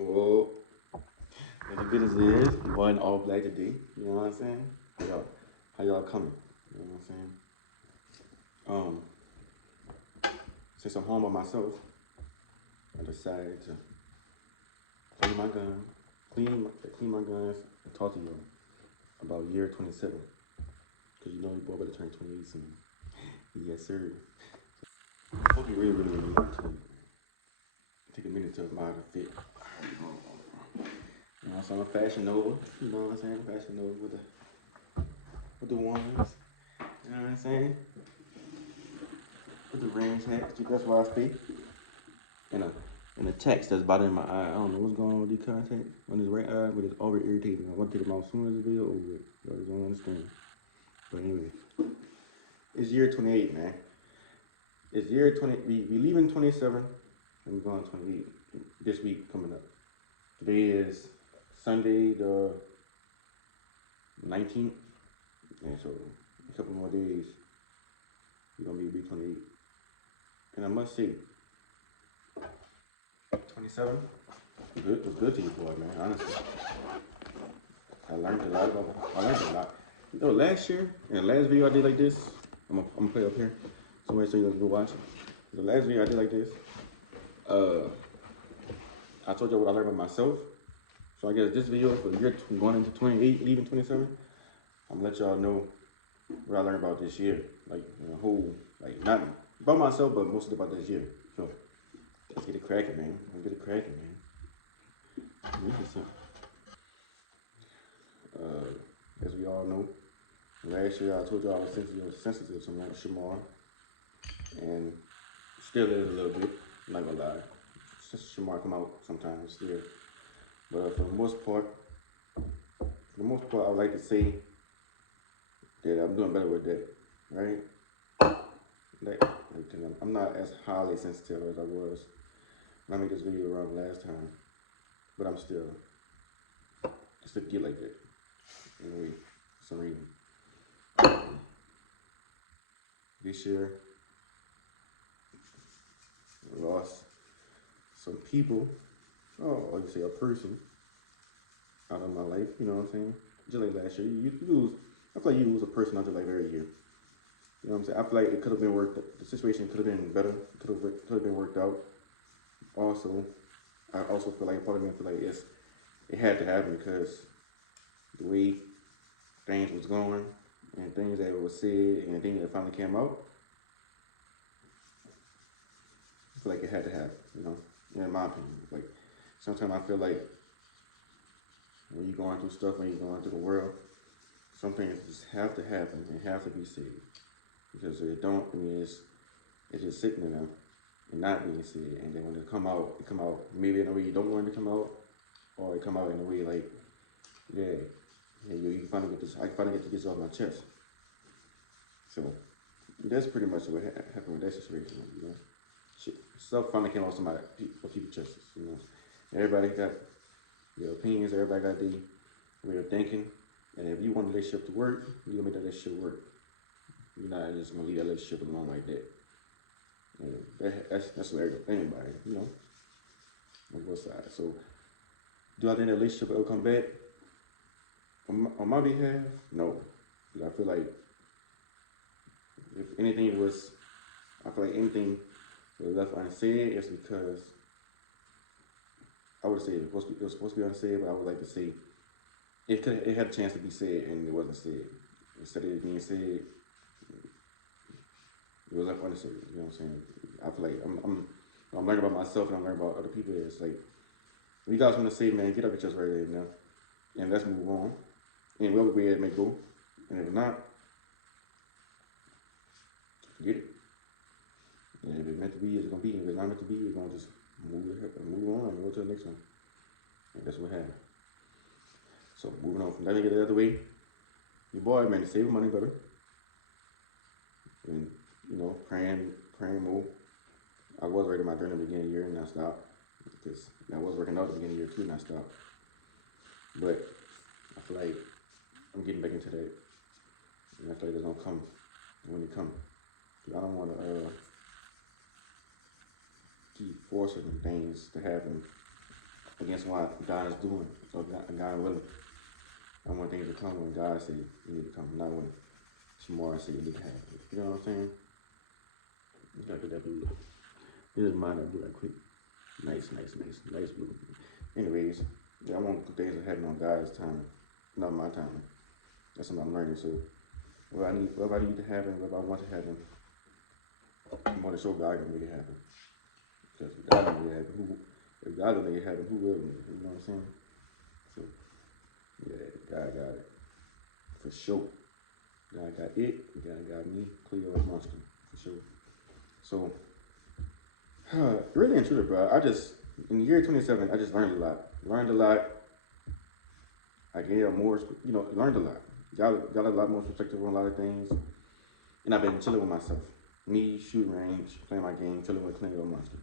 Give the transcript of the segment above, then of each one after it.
Oh, what the business is, you boy in all black today. You know what I'm saying? How y'all coming? You know what I'm saying? Um, since I'm home by myself, I decided to clean my gun, clean my guns, and talk to y'all about year 27. Cause you know your boy about to turn 28 soon. Yes, sir. I hope you really take a minute to admire the fit. You know, so I'm a fashion nova. You know what I'm saying? Fashion nova with the ones. You know what I'm saying? With the range hat. That's why I stay. And a text that's bothering my eye. I don't know what's going on with these contacts on this right eye, but it's over irritating. I want to take them out as soon as the video over with. Y'all just don't understand. But anyway, it's year 28, man. It's year 20. We leaving 27 and we're going 28 this week coming up. Today is Sunday the 19th. And so a couple more days, we're gonna be week 28. And I must say, 27 was good to you, boy, man. Honestly, I learned a lot. You know, last year, in the last video I did like this, I'm gonna play up here. Somebody so you guys go watch it. The last video I did like this, I told you what I learned about myself. So I guess this video for the year going into 28, leaving 27, I'm gonna let y'all know what I learned about this year. Like, you know, whole, like, not about myself, but mostly about this year. So let's get it cracking, man. As we all know, last year I told you I was sensitive to like Shamar, and still is a little bit. I'm not gonna lie, Shamar come out sometimes still, but for the most part, I would like to say that I'm doing better with that, right? I'm not as highly sensitive as I was when I made this video around last time, but I'm still get like that in a way, for some reason. This year, I lost some people, or you say a person, out of my life, you know what I'm saying? Just like last year, you lose, I feel like you lose a person out of like every year. You know what I'm saying? I feel like it could have been the situation could have been better, could have been worked out. Also, I also feel like part of me feel like it had to happen because the way things was going and things that was said and things that finally came out, I feel like it had to happen, you know, in my opinion. Like, sometimes I feel like when you're going through stuff, when you're going through the world, some things just have to happen and have to be said. Because if it don't, I mean, it's just sitting there and not being said. And then when it come out maybe in a way you don't want it to come out, or it come out in a way like, yeah, you can finally get this, I can finally get this off my chest. So that's pretty much what happened with that situation, you know. Stuff finally came out for people's chests, you know. Everybody got their opinions, everybody got their way of thinking. And if you want a relationship to work, you're gonna make that relationship work. You're not just gonna leave that relationship alone like that. And that's what anybody, you know, on both sides. So do I think that relationship will come back? On my behalf, no. Because I feel like if anything was, I feel like anything was left unsaid, it's because I would say it was supposed to be unsaid, but I would like to say it had a chance to be said and it wasn't said. Instead of it being said, it was left unsaid. You know what I'm saying? I feel like I'm learning about myself and I'm learning about other people. It's like, if you guys want to say, man, get up at your right there now, and let's move on. And whatever way it may go, and if not, forget it. And if it's meant to be, it's gonna be. If it's not meant to be, it's gonna just move on and go to the next one. And that's what happened. So moving on from that, get the other way. Your boy, man, to save money better. And, you know, praying more. I was writing my journal at the beginning of the year and I stopped. Because I was working out at the beginning of the year too and I stopped. But I feel like I'm getting back into that. And I feel like it's gonna come when it comes. I don't want to keep forcing things to happen against what God is doing. So God willing, I want things to come when God said you need to come, not when tomorrow said you need to have it. You know what I'm saying? You gotta do that blue. It doesn't mind that blue that quick. Nice blue. Anyways, yeah, I want things to happen on God's time, not my time. That's what I'm learning. So whatever I need to happen, whatever I want to happen, I want to show God can make it happen. Because if God don't make it happen, if God don't make it happen, who will make it? You know what I'm saying? So yeah, God got it. For sure. God got it, God got me, Cleo and Monster, for sure. So really and truly, bro, in the year 27, I just learned a lot. I gained more, learned a lot. Got a lot more perspective on a lot of things. And I've been chilling with myself. Me, shooting range, playing my game, chilling with Cleo and Monster.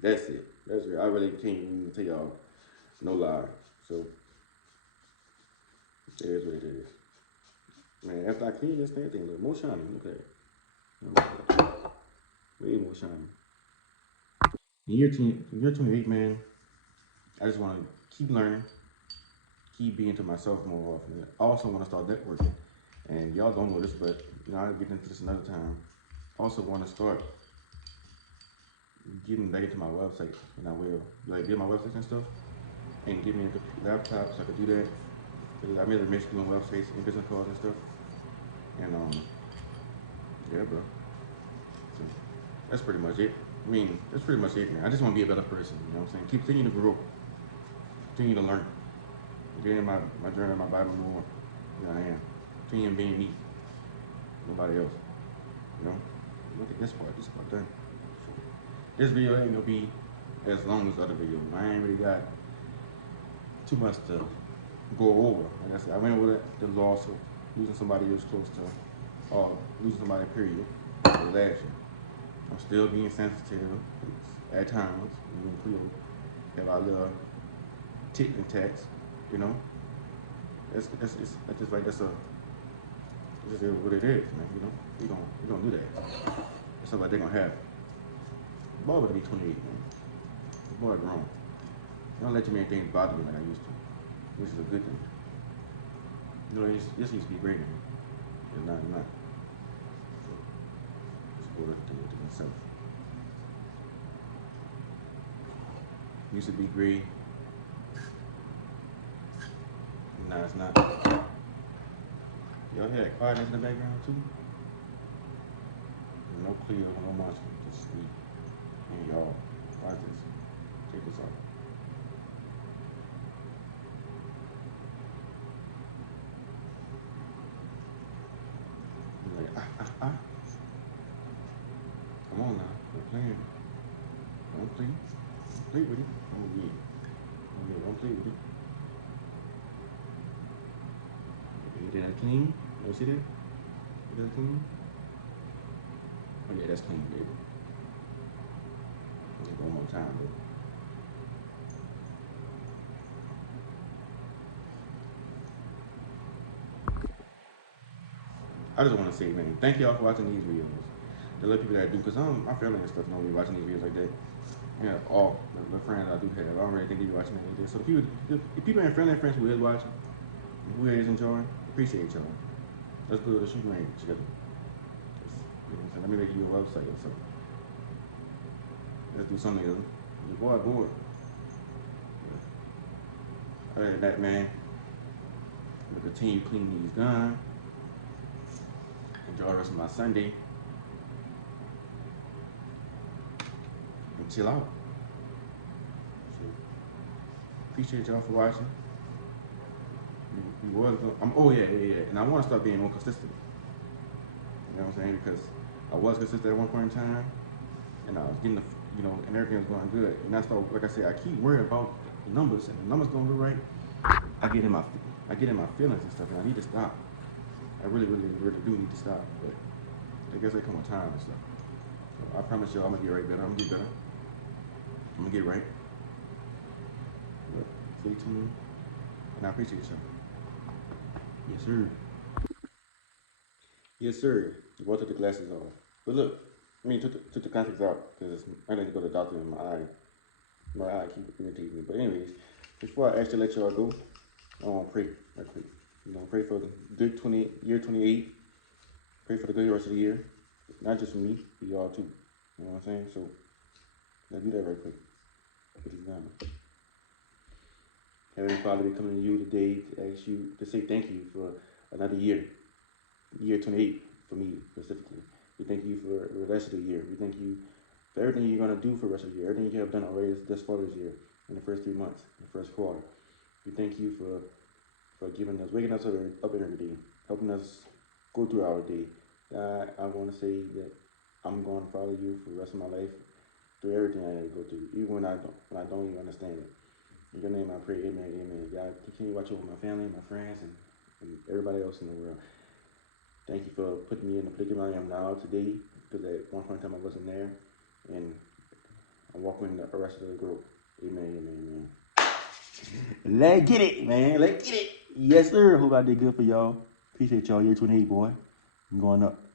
That's it. That's real. I really can't even tell y'all, no lie. So, it is what it is. Man, after I clean this thing a little more shiny. Look at it. Way more shiny. Year 28, man, I just want to keep learning, keep being to myself more often. I also want to start networking. And y'all don't know this, but I'll get into this another time. Also want to start getting back into my website, and I will. Like, get my websites and stuff, and give me a laptop so I could do that. Because I made a mix doing websites and business cards and stuff. And, yeah, bro. So, that's pretty much it. I mean, that's pretty much it, man. I just want to be a better person, you know what I'm saying? Continue to grow, continue to learn. Getting my journey, my Bible more. I am. Continue being me. Nobody else. Look at this part done. So, this video ain't gonna be as long as the other video. I ain't really got too much to go over. Like I said, I went over the loss of losing somebody else close to, or losing somebody, period, last year. I'm still being sensitive at times. Cleo have our little tit and tats, It's just like that's just what it is, man. We gonna do that. It's not like they're gonna have. The boy would be 28, man. The boy grown. Don't let too many things bother me like I used to, which is a good thing. This used to be great, man. It's not. So, just go to myself. Used to be great. Now it's not. Y'all hear that quietness in the background too? No Cleo, no Monster, just sleep. And y'all, watch this. Check this out. You're like, Come on now, quit playing. Don't play. Play with it. Don't play with it. Okay, did I clean? You see that? Is that clean? Oh yeah, that's clean, baby. One more time, baby. I just want to say, man, thank y'all for watching these videos. The little people that I do, because my family and stuff know me watching these videos like that. All the friends I do have, I don't really think they be watching it like that. So if people and family and friends who is watching, who is enjoying, appreciate y'all. Let's go to the shooting range together. Let me make you a website or something. Let's do something together. Your boy bored. Other than that, man, we'll continue cleaning these guns. Enjoy the rest of my Sunday. And chill out. So, appreciate y'all for watching. And I want to start being more consistent. You know what I'm saying? Because I was consistent at one point in time, and I was getting and everything was going good. And that's like I said, I keep worrying about the numbers, and the numbers don't look right. I get in my feelings and stuff, and I need to stop. I really do need to stop, but I guess they come with time and stuff. So I promise y'all, I'm gonna get right better. I'm gonna get better. I'm gonna get right. But stay tuned, and I appreciate y'all. Yes, sir. Yes, sir. Both took the glasses off. But look, took the contacts out because I need to go to the doctor in my eye. My eye keep irritating me. But anyways, before I actually let y'all go, I want to pray right quick. Pray for the good year 28. Pray for the good rest of the year. Not just for me, for y'all too. You know what I'm saying? So, let's do that right quick. Put this down. Heavenly Father, we come to you today to ask you to say thank you for another year. Year 28 for me specifically. We thank you for the rest of the year. We thank you for everything you're going to do for the rest of the year, everything you have done already this far this year, in the first 3 months, in the first quarter. We thank you for giving us, waking us up every day, helping us go through our day. God, I want to say that I'm going to follow you for the rest of my life through everything I go through, even when I don't even understand it. In your name I pray, amen, amen. God, continue to watch over my family, my friends, and everybody else in the world. Thank you for putting me in the predicament I am now today, because at one point in time I wasn't there, and I'm walking the rest of the group. Amen, amen, amen. Let's get it, man. Let's get it. Yes, sir. Hope I did good for y'all. Appreciate y'all. Year 28, boy. I'm going up.